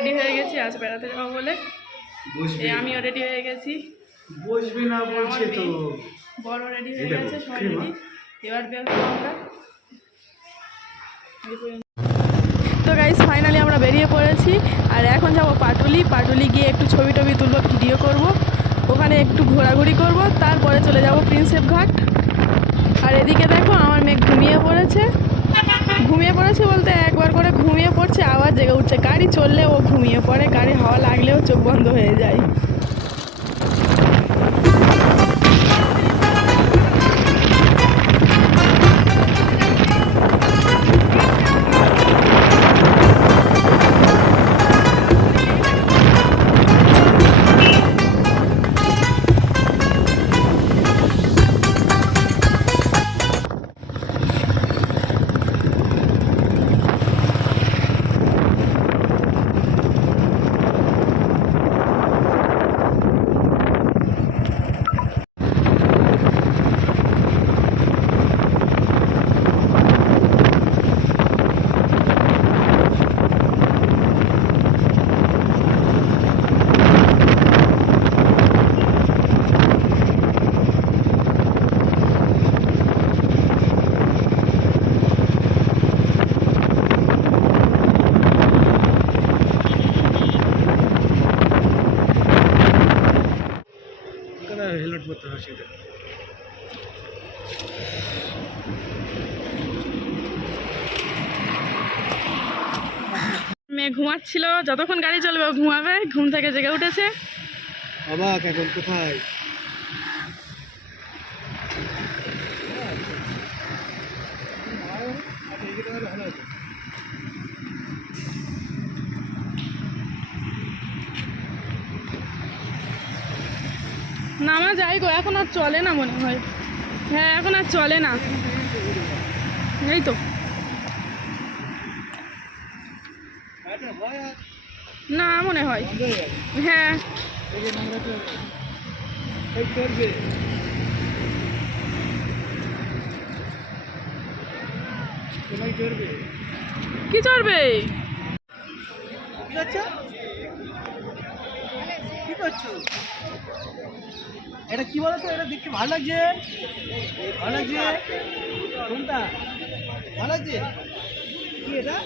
Ready হয়ে গেছি আজ বেড়াতে যাব বলে। আমিও রেডি হয়ে গেছি। বসবে না বলছে তো। বড় রেডি হয়ে গেছে সবাই রেডি এবার বের হব আমরা তো গাইস ফাইনালি আমরা বেরিয়ে পড়েছি। আর এখন যাব পাটুলি। পাটুলি গিয়ে একটু ছবি টবি তুলবো ভিডিও করব। ওখানে একটু ঘোরাঘুরি করব। তারপরে চলে যাব প্রিন্সেপ ঘাট। আর এদিকে দেখো আমার মেয়ে ঘুমিয়ে পড়েছে। ঘুমিয়ে পড়েছে বলতে একবার করে ঘুমিয়ে পড়ছে আবার জেগে উঠছে। গাড়ি চললে ও ঘুমিয়ে পড়ে গাড়ি হাওয়া লাগলেও চোখ বন্ধ হয়ে যায়। পরতে হবে সেটা। মেয়ে ঘুমাচ্ছিল যতক্ষণ গাড়ি চলবে ঘুমাবে ঘুম থেকে জেগে উঠেছে। অবাক এখন কোথায়? নামা যাই গো, এখন আর চলে না মনে হয়। হ্যাঁ এখন আর চলে না। এই তো। না, মনে হয়। হ্যাঁ। কি চড়বে? করছ এটা কি বলতো? এটা দেখতে ভালো লাগছে। ভালো লাগছে। কোনটা? ভালো লাগছে? কি এটা?